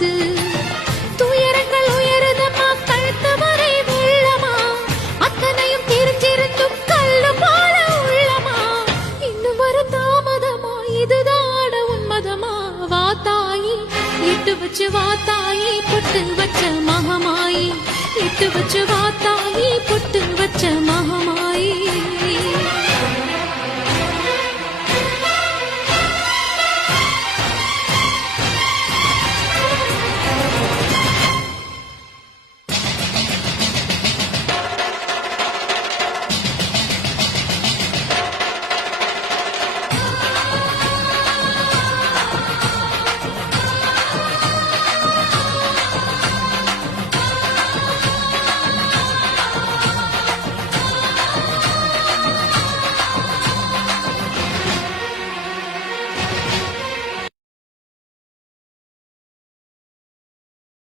ஆகுது. துயரங்கள் உயருதம்மா கழுத்து வரை வெள்ளமா, அத்தனையும் தெரிஞ்சிருந்தும் கல்லு போல உள்ளமா. இன்னும் வர தாமதமா, இதுதான உன்மதமா? வா தாயி, இட்டு வச்சு வா தாயி, பொட்டு வச்ச மகமாயி. இட்டு வச்சு வா தாயி, பொட்டு வச்ச